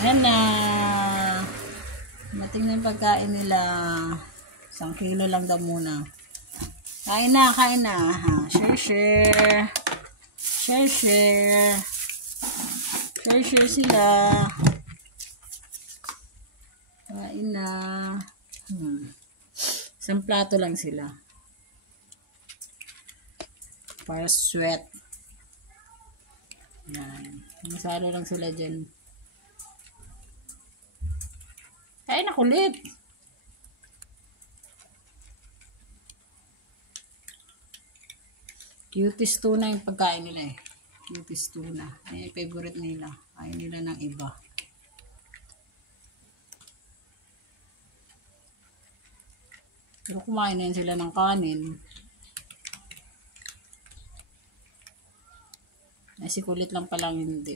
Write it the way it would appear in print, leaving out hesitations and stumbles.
Yan na. Mating na yung pagkain nila. 1 kilo lang daw muna. Kain na, kain na. Share, share. Share, share. Share, share sila. Kain na. 1 plato lang sila. Para sweat. Yan. Masalo lang sila dyan. Ay, nakulit. Cuties tuna yung pagkain nila eh. Cuties tuna. Ay, favorite nila. Ayaw nila ng iba. Pero kumain na sila ng kanin. Ay, si kulit lang palang hindi.